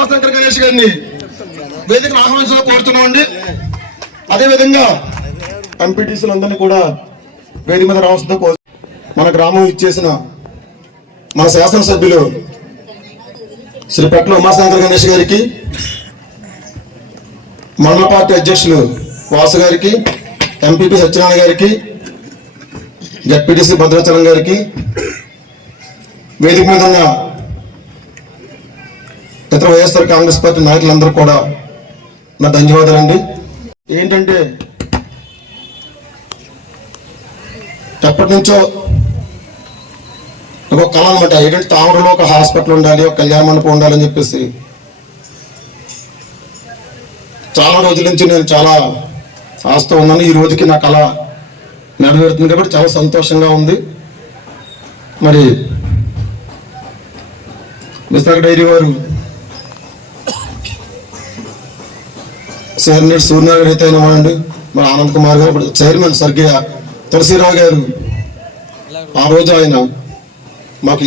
ఉమాశంకర్ గణేష్ గారిని వేదిక ఆహ్వానించడం కోరుతున్నామండి అదేవిధంగా ఎంపీటీసీలు అందరినీ కూడా వేదిక మీద రావాల్సిందో కో మన గ్రామం ఇచ్చేసిన మన శాసనసభ్యులు శ్రీ పెట్ల ఉమాశంకర్ గణేష్ గారికి మండల పార్టీ అధ్యక్షులు వాసు గారికి ఎంపీపీ సత్యనారాయణ గారికి జడ్పీటీసీ భద్రాచలం గారికి వేదిక మీద ఉన్న ఇతర వైఎస్ఆర్ కాంగ్రెస్ పార్టీ నాయకులందరూ కూడా నా ధన్యవాదాలండి. ఏంటంటే ఎప్పటి నుంచో ఒక కళ అనమాట ఏంటంటే తామరలో ఒక హాస్పిటల్ ఉండాలి ఒక కళ్యాణ మండపం ఉండాలని చెప్పేసి చాలా రోజుల నుంచి నేను చాలా ఆస్తో ఉన్నాను. ఈ రోజుకి నా కళ నెరవేరుతుంది కాబట్టి చాలా సంతోషంగా ఉంది. మరి విశాఖ డైరీ వారు చైర్మన్ సూర్యనారాయణ అయితే అయినవాడండి మన ఆనంద్ కుమార్ గారు ఇప్పుడు చైర్మన్ స్వర్గీయ తులసిరావు గారు. ఆ రోజు ఆయన మాకు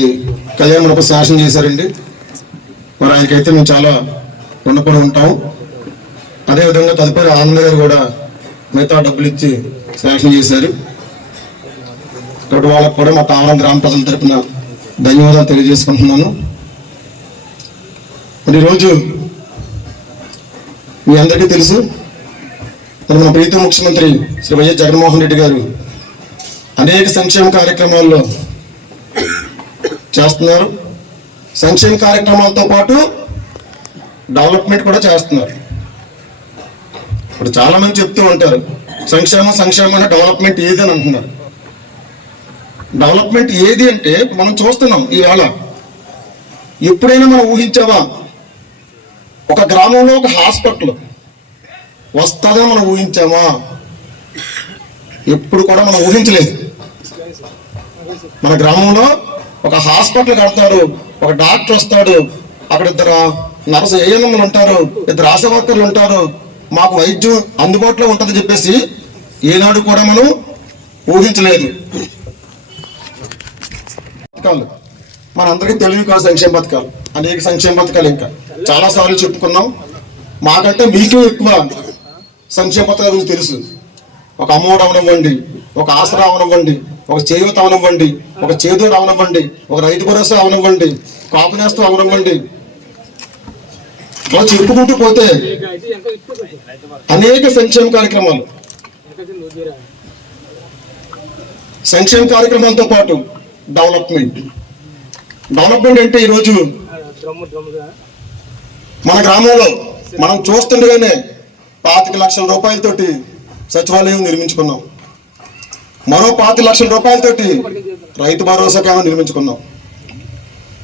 కళ్యాణ మండపం శాసనం చేశారండి. మరి ఆయనకైతే మేము చాలా రుణపడి ఉంటాం. అదేవిధంగా తదుపరి ఆనంద్ గారు కూడా మిగతా డబ్బులు ఇచ్చి శాసనం చేశారు. తోటి వాళ్ళకు కూడా మా తామరం గ్రామ ప్రజల తరపున ధన్యవాదాలు తెలియజేసుకుంటున్నాను. మరి ఈరోజు మీ అందరికీ తెలుసు మన ప్రీతి ముఖ్యమంత్రి శ్రీ వైఎస్ జగన్మోహన్ రెడ్డి గారు అనేక సంక్షేమ కార్యక్రమాల్లో చేస్తున్నారు. సంక్షేమ కార్యక్రమాలతో పాటు డెవలప్మెంట్ కూడా చేస్తున్నారు. ఇప్పుడు చాలామంది చెప్తూ ఉంటారు సంక్షేమం సంక్షేమం డెవలప్మెంట్ ఏది అని అంటున్నారు. డెవలప్మెంట్ ఏది అంటే మనం చూస్తున్నాం ఈవేళ ఎప్పుడైనా మనం ఊహించావా? ఒక గ్రామంలో ఒక హాస్పిటల్ వస్తుందని మనం ఊహించామా? ఎప్పుడు కూడా మనం ఊహించలేదు. మన గ్రామంలో ఒక హాస్పిటల్ కడతారు ఒక డాక్టర్ వస్తాడు అక్కడ ఇద్దరు నర్సు ఏఎన్ఎంలు ఉంటారు ఇద్దరు ఆశా వర్కర్లు ఉంటారు మాకు వైద్యం అందుబాటులో ఉంటుందని చెప్పేసి ఏనాడు కూడా మనం ఊహించలేదు. పథకాలు మనందరికీ తెలివి కాదు సంక్షేమ పథకాలు అనేక సంక్షేమ పథకాలు ఇంకా. చాలా సార్లు చెప్పుకున్నాం. మాకంటే మీకే ఎక్కువ సంక్షేమ పథకాల గురించి తెలుసు. ఒక అమ్మఒడు అవనివ్వండి ఒక ఆసరా అవనివ్వండి ఒక చేయూత అవనివ్వండి ఒక చేదోడు అవనివ్వండి ఒక రైతు భరోసా అవనివ్వండి కాపునేస్తం అవనివ్వండి అలా చెప్పుకుంటూ పోతే అనేక సంక్షేమ కార్యక్రమాలు. సంక్షేమ కార్యక్రమాలతో పాటు డెవలప్మెంట్. డెవలప్మెంట్ అంటే ఈరోజు మన గ్రామంలో మనం చూస్తుండగానే పాతిక లక్షల రూపాయలతోటి సచివాలయం నిర్మించుకున్నాం. మరో పాతి లక్షల రూపాయలతోటి రైతు భరోసా కేంద్రం నిర్మించుకున్నాం.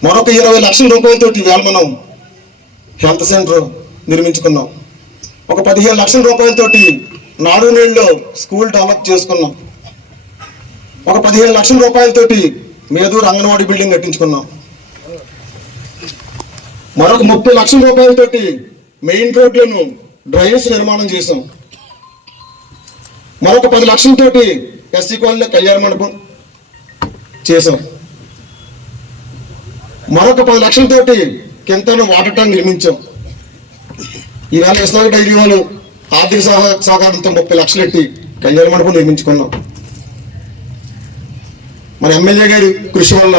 మరొక ఇరవై లక్షల రూపాయలతోటి ఇవాళ మనం హెల్త్ సెంటర్ నిర్మించుకున్నాం. ఒక పదిహేను లక్షల రూపాయలతోటి నాడు నీళ్ళు స్కూల్ డెవలప్ చేసుకున్నాం. ఒక పదిహేను లక్షల రూపాయలతోటి మేదూరు అంగన్వాడీ బిల్డింగ్ కట్టించుకున్నాం. మరొక ముప్పై లక్షల రూపాయలతోటి మెయిన్ రోడ్లను డ్రైనేజ్ నిర్మాణం చేశాం. మరొక పది లక్షలతోటి ఎస్సీ కాలనీలో కళ్యాణ మండపం చేశాం. మరొక పది లక్షలతోటి కింద వాటర్ ట్యాంక్ నిర్మించాం. ఈవేళ విశాఖ డైరీ వాళ్ళు ఆర్థిక సహ సహకారంతో ముప్పై లక్షలు ఎట్టి కళ్యాణ మండపం నిర్మించుకున్నాం. మన ఎమ్మెల్యే గారి కృషి వల్ల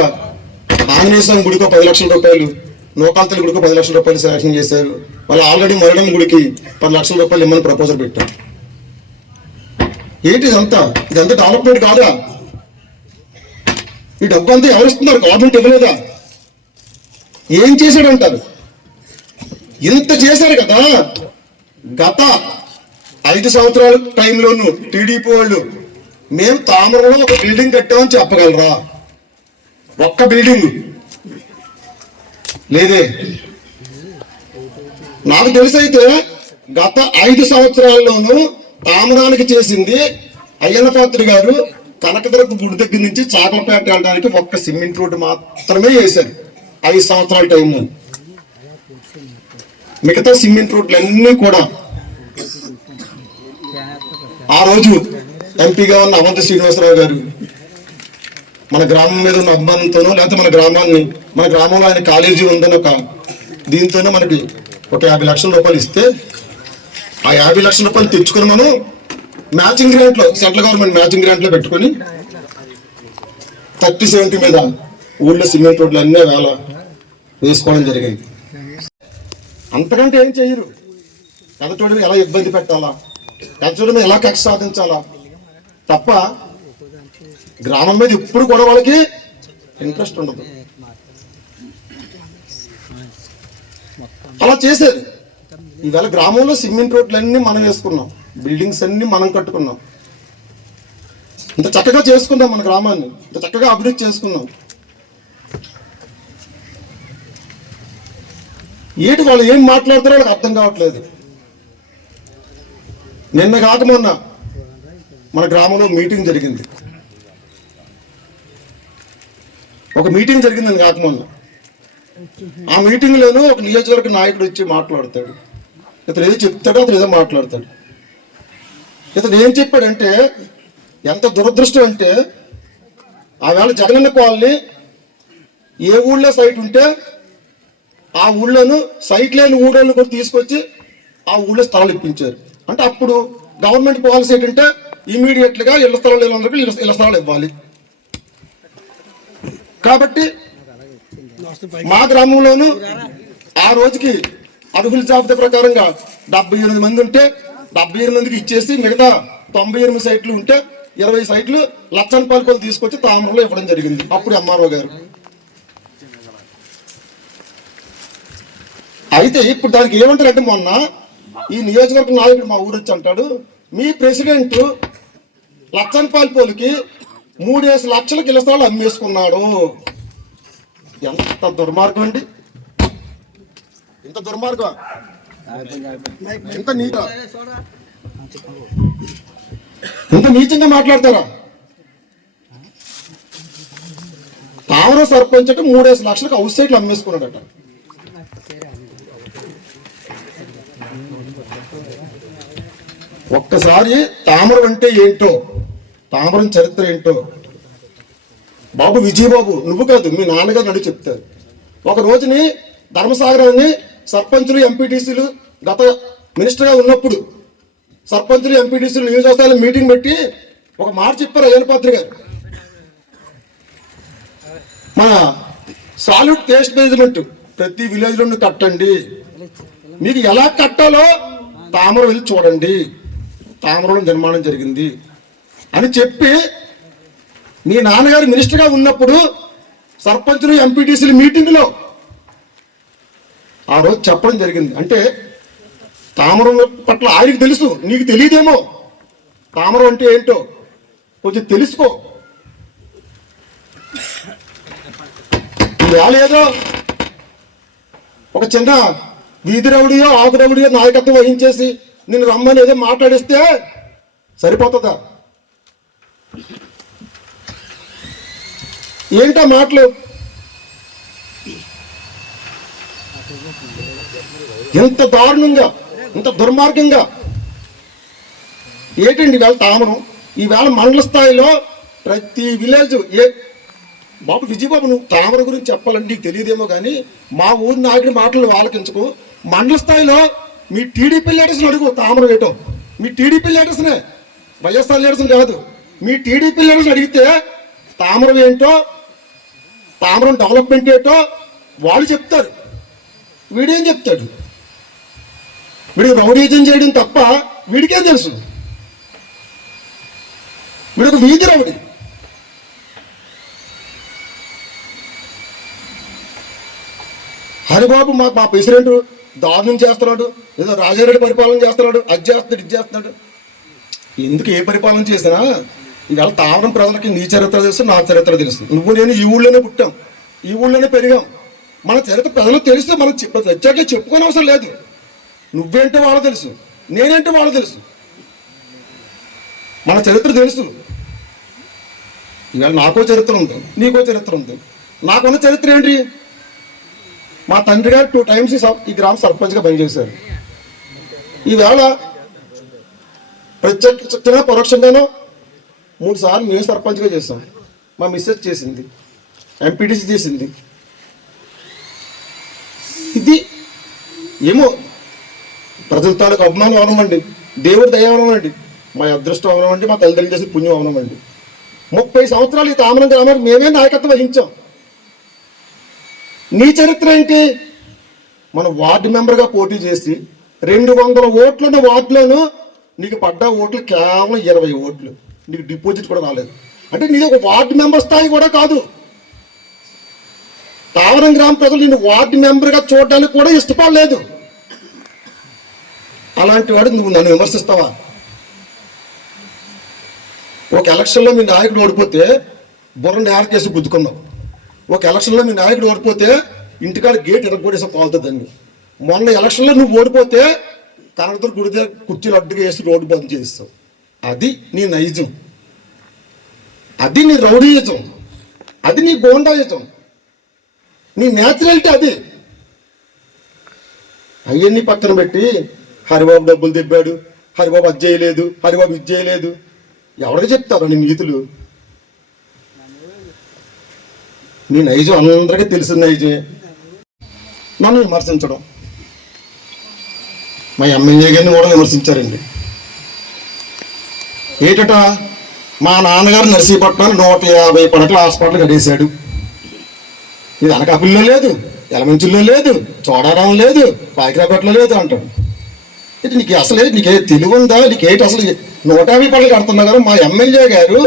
ఆంజనేయ స్వామి గుడికో పది లక్షల రూపాయలు నూకాంతల గుడికి పది లక్షల రూపాయలు శాంక్షన్ చేశారు. వాళ్ళు ఆల్రెడీ మరణం గుడికి పది లక్షల రూపాయలు ఇమ్మని ప్రపోజల్ పెట్టారు. ఏంటి ఇదంతా? ఇదంతా డెవలప్మెంట్ కాదా? ఈ డబ్బు అంతా ఎవరిస్తున్నారు గవర్నమెంట్ ఇవ్వలేదా? ఏం చేశాడంటారు? ఇంత చేశారు కదా. గత ఐదు సంవత్సరాల టైంలోనూ టీడీపీ వాళ్ళు మేము తామరలో ఒక బిల్డింగ్ కట్టామని చెప్పగలరా? ఒక్క బిల్డింగ్ లేదే. నాకు తెలిసైతే గత ఐదు సంవత్సరాల్లోనూ తామరానికి చేసింది అయ్యన్నపాత్రి గారు కనకదరపు గుడి దగ్గర నుంచి చాకలపేట వెళ్ళడానికి ఒక్క సిమెంట్ రోడ్డు మాత్రమే వేశారు. ఐదు సంవత్సరాల టైంలో మిగతా సిమెంట్ రోడ్లన్నీ కూడా. ఆ రోజు ఎంపీగా ఉన్న అవంత శ్రీనివాసరావు గారు మన గ్రామం మీద ఉన్న అభిమానంతోనో లేకపోతే మన గ్రామాన్ని మన గ్రామంలో ఆయన కాలేజీ ఉందని ఒక దీంతోనే మనకి ఒక యాభై లక్షల రూపాయలు ఇస్తే ఆ యాభై లక్షల రూపాయలు తెచ్చుకొని మనం మ్యాచింగ్ గ్రాంట్లో సెంట్రల్ గవర్నమెంట్ మ్యాచింగ్ గ్రాంట్లో పెట్టుకొని థర్టీ సెవెంటీ మీద ఊళ్ళో సిమెంట్ రోడ్లు అన్నీ వేళ వేసుకోవడం జరిగింది. అంతకంటే ఏం చేయరు. ఎదటోడి మీద ఎలా ఇబ్బంది పెట్టాలా? ఎదటోడి మీద ఎలా కక్ష సాధించాలా? తప్ప గ్రామం మీద ఇప్పుడు కూడా వాళ్ళకి ఇంట్రెస్ట్ ఉండదు. అలా చేసేది. ఈవేళ గ్రామంలో సిమెంట్ రోడ్లు అన్నీ మనం వేసుకున్నాం బిల్డింగ్స్ అన్నీ మనం కట్టుకున్నాం. ఇంత చక్కగా చేసుకున్నాం మన గ్రామాన్ని. ఇంత చక్కగా అభివృద్ధి చేసుకున్నాం. ఏటి వాళ్ళు ఏం మాట్లాడుతారో వాళ్ళకి అర్థం కావట్లేదు. నిన్న కాక మొన్న మన గ్రామంలో మీటింగ్ జరిగింది. ఒక మీటింగ్ జరిగింది కాక ఆ మీటింగ్లోనూ ఒక నియోజకవర్గ నాయకుడు వచ్చి మాట్లాడతాడు. ఇతను ఏదో చెప్తాడో అతను ఏదో మాట్లాడతాడు. ఇతను ఏం చెప్పాడంటే ఎంత దురదృష్టం అంటే ఆవేళ జగనన్న కాలనీ ఏ ఊళ్ళో సైట్ ఉంటే ఆ ఊళ్ళోను సైట్ లేని ఊళ్ళోను కూడా తీసుకొచ్చి ఆ ఊళ్ళో స్థలాలు ఇప్పించారు. అంటే అప్పుడు గవర్నమెంట్ పాలసీ ఏంటంటే ఇమీడియట్గా ఇళ్ళ ఇళ్ళ స్థలాలు ఇళ్ళ ఇళ్ళ స్థలాలు ఇవ్వాలి. కాబట్టి మా గ్రామంలోనూ ఆ రోజుకి అర్హుల జాబితా ప్రకారంగా డెబ్బై ఎనిమిది మంది ఉంటే డెబ్బై ఎనిమిది మందికి ఇచ్చేసి మిగతా తొంభై ఎనిమిది సైట్లు ఉంటే ఇరవై సైట్లు లక్షల పాలకులు తీసుకొచ్చి తామరలో ఇవ్వడం జరిగింది. అప్పుడు ఎంఆర్ఓ గారు. అయితే ఇప్పుడు దానికి ఏమంటారంటే మొన్న ఈ నియోజకవర్గ నాయకుడు మా ఊరు వచ్చి అంటాడు మీ ప్రెసిడెంట్ లచ్చన్పాల్ పోలికి మూడేసి లక్షల గిలసాలు అమ్మేసుకున్నాడు ఎంత దుర్మార్గం అండి. ఇంత దుర్మార్గం. ఎంత నీచ. ఇంత నీచంగా మాట్లాడతారా? తామర సర్పంచ్ అంటే మూడేసి లక్షలకు అవుట్ సైడ్లు అమ్మేసుకున్నాడట. ఒక్కసారి తామరం అంటే ఏంటో? తామరం చరిత్ర ఏంటో? బాబు విజయబాబు నువ్వు కాదు మీ నాన్నగారు నన్ను చెప్తారు. ఒక రోజుని ధర్మసాగరాన్ని సర్పంచులు ఎంపీటీసీలు గత మినిస్టర్గా ఉన్నప్పుడు సర్పంచులు ఎంపీటీసీలు నియోజకవర్గాల మీటింగ్ పెట్టి ఒక మాట చెప్పారు అయ్యనపాత్రి గారు. మన సాలిడ్ టేస్ట్ మేనేజ్మెంట్ ప్రతి విలేజ్లోనూ కట్టండి. మీకు ఎలా కట్టాలో తామర వెళ్ళి చూడండి. తామరలో నిర్మాణం జరిగింది. అని చెప్పి మీ నాన్నగారు మినిస్టర్గా ఉన్నప్పుడు సర్పంచులు ఎంపీటీసీలు మీటింగ్లో ఆ రోజు చెప్పడం జరిగింది. అంటే తామరం పట్ల ఆయనకు తెలుసు నీకు తెలియదేమో. తామరం అంటే ఏంటో కొంచెం తెలుసుకో. ఏదో ఒక చిన్న వీధి రౌడియో ఆకు రౌడియో నాయకత్వం వహించేసి నిన్ను రమ్మని ఏదో మాట్లాడిస్తే సరిపోతుందా? ఏంటా మాటలు? ఎంత దారుణంగా ఎంత దుర్మార్గంగా. ఏంటండి ఈవేళ తామరం? ఈవేళ మండల స్థాయిలో ప్రతి విలేజ్ ఏ బాబు విజయబాబు నువ్వు తామర గురించి చెప్పాలంటే నీకు తెలియదేమో కానీ మా ఊరి నాయకుడి మాటలు ఆలకించకు. మండల స్థాయిలో మీ టీడీపీ లీడర్స్ని అడుగు తామరం ఏటో మీ టీడీపీ లీడర్స్నే వైఎస్ఆర్ లీడర్స్ని కాదు. మీ టీడీపీ లీడర్స్ అడిగితే తామరం ఏంటో తామరం డెవలప్మెంట్ ఏంటో వాళ్ళు చెప్తారు. వీడేం చెప్తాడు? వీడికి రౌడీజం చేయడం తప్ప వీడికేం తెలుసు? వీడు వీధి రౌడి. హరిబాబు మా మా ప్రెసిడెంట్ దారుణం చేస్తున్నాడు ఏదో రాజారెడ్డి పరిపాలన చేస్తున్నాడు అది చేస్తున్నాడు ఇది చేస్తున్నాడు. ఎందుకు ఏ పరిపాలన చేసినా ఇవాళ తావరం ప్రజలకి నీ చరిత్ర తెలుసు నా చరిత్ర తెలుసు. నువ్వు నేను ఈ ఊళ్ళోనే పుట్టాం. ఈ ఊళ్ళోనే పెరిగాం. మన చరిత్ర ప్రజలకు తెలిస్తే మనం ప్రత్యేక ప్రత్యేకంగా చెప్పుకోని అవసరం లేదు. నువ్వేంటో వాళ్ళు తెలుసు. నేనేంటో వాళ్ళు తెలుసు. మన చరిత్ర తెలుసు. ఇవాళ నాకో చరిత్ర ఉంది నీకో చరిత్ర ఉంది. నాకున్న చరిత్ర ఏంటి? మా తండ్రి గారు టూ టైమ్స్ ఈ ఈ గ్రామ సర్పంచ్గా పనిచేశారు. ఈవేళ ప్రత్యక్ష పరోక్షంగానో మూడు సార్లు మేము సర్పంచ్గా చేసాం మా మిస్సెస్ చేసింది. ఎంపీటీసీ చేసింది. ఇది ఏమో ప్రజల తాలూకు అభిమానం అవనమండి దేవుడి దయ అవనమండి మా అదృష్టం అవనమండి మా తల్లిదండ్రులు చేసిన పుణ్యం అవనమండి ముప్పై సంవత్సరాలు ఈ తామరం గ్రామానికి మేమే నాయకత్వం వహించాం. నీ చరిత్ర ఏంటి? మన వార్డు మెంబర్గా పోటీ చేసి రెండు వందల ఓట్లను వార్డులోను నీకు పడ్డ ఓట్లు కేవలం ఇరవై ఓట్లు. నీకు డిపాజిట్ కూడా రాలేదు. అంటే నీది ఒక వార్డు మెంబర్ స్థాయి కూడా కాదు. తావరం గ్రామ ప్రజలు నిన్ను వార్డు మెంబర్గా చూడడానికి కూడా ఇష్టపడలేదు. అలాంటి వాడు నువ్వు నన్ను విమర్శిస్తావా? ఒక ఎలక్షన్లో మీ నాయకుడు ఓడిపోతే బుర్ర నేరకేసి గుద్దుకున్నావు ఒక ఎలక్షన్లో మీ నాయకుడు ఓడిపోతే ఇంటికాడ గేట్ ఇరగొడేసి పాలుతుందండి. మొన్న ఎలక్షన్లో నువ్వు ఓడిపోతే తనతో గుడి దగ్గర కుర్చీలు అడ్డుగా వేసి రోడ్డు బంద్ చేస్తావు అది నీ నైజం. అది నీ రౌడీయుజం. అది నీ గోండాయుజం. నీ న్యాచురాలిటీ అది. అవన్నీ పక్కన పెట్టి హరిబాబు డబ్బులు తెప్పాడు హరిబాబు అది చేయలేదు హరిబాబు ఇది చేయలేదు. ఎవరికి చెప్తారు నీ నీతులు? నీ నైజం అందరికీ తెలిసిన నైజే నన్ను విమర్శించడం. మా ఎమ్మెల్యే గారిని కూడా విమర్శించారండి. ఏటట? మా నాన్నగారు నర్సీపట్నం నూట యాభై పడకల హాస్పిటల్ కట్టేశాడు. ఇది అనకాపల్లిలో లేదు ఎలమంచుల్లో లేదు చోడారం లేదు పాకిరాపేటలో లేదు అంటాడు. ఇది నీకు అసలే నీకే తెలివి ఉందా నీకేటి అసలు నూట యాభై పడకలు కడుతున్నా కదా? మా ఎమ్మెల్యే గారు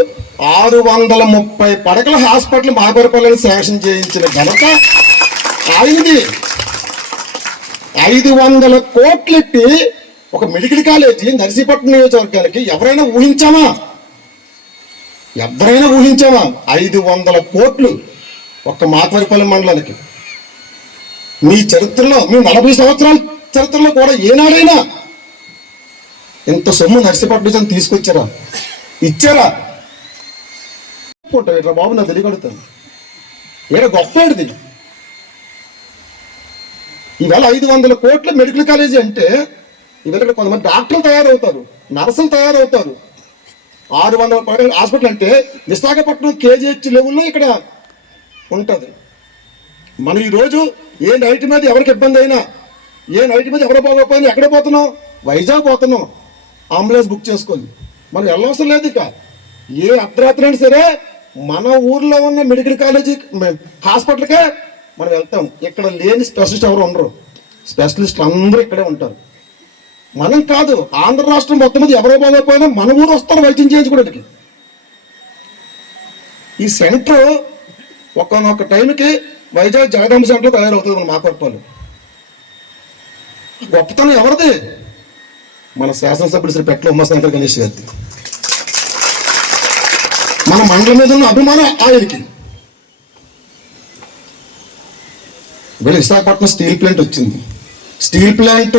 ఆరు వందల ముప్పై పడకల హాస్పిటల్ మాపరిపల్లిని శాంక్షన్ చేయించిన ఘనత ఆయనది. ఐదు వందల కోట్లెట్టి ఒక మెడికల్ కాలేజీ నర్సీపట్నం నియోజకవర్గానికి ఎవరైనా ఊహించామా? ఎవరైనా ఊహించామా? ఐదు వందల కోట్లు ఒక్క మాతవరిపల్లి మండలానికి. మీ చరిత్రలో మీ నలభై సంవత్సరాల చరిత్రలో కూడా ఏనాడైనా ఇంత సొమ్ము నర్సీపట్నం నుంచి తీసుకొచ్చారా? ఇచ్చారా? ఇట్లా బాబు నా తెలియగలుగుతాను ఏడ గొప్పది ఈవేళ ఐదు వందల కోట్ల మెడికల్ కాలేజీ అంటే ఎందుకంటే కొంతమంది డాక్టర్లు తయారవుతారు నర్సులు తయారవుతారు. ఆరు వందల పడకల హాస్పిటల్ అంటే విశాఖపట్నం కేజీహెచ్ లెవెల్లో ఇక్కడ ఉంటుంది. మనం ఈరోజు ఏ నైట్ మీద ఎవరికి ఇబ్బంది అయినా ఏ నైట్ మీద ఎవరు పోకపోయినా ఎక్కడ పోతున్నాం? వైజాగ్ పోతున్నాం. అంబులెన్స్ బుక్ చేసుకొని. మనం వెళ్ళవసరం లేదు ఇక. ఏ అర్ధరాత్రి అయినా సరే మన ఊర్లో ఉన్న మెడికల్ కాలేజీ హాస్పిటల్కే మనం వెళ్తాం. ఇక్కడ లేని స్పెషలిస్ట్ ఎవరు ఉండరు. స్పెషలిస్టులు అందరూ ఇక్కడే ఉంటారు. మనం కాదు ఆంధ్ర రాష్ట్రం మొత్తం మీద ఎవరో పోకపోయినా మన ఊరు వస్తారు వైద్యం చేయించుకోవడానికి ఈ సెంటర్ ఒకనొక టైంకి వైజాగ్ జగదాంబ సెంటర్ తయారవుతుంది మన మాకొరపాలు. గొప్పతనం ఎవరిది? మన శాసనసభ్యుడు శ్రీ పెట్ల ఉమ్మశంకర్ గణేష్ గారి మన మండలం మీద ఉన్న అభిమానం ఆయనకి. వీళ్ళు విశాఖపట్నం స్టీల్ ప్లాంట్ వచ్చింది. Steel plant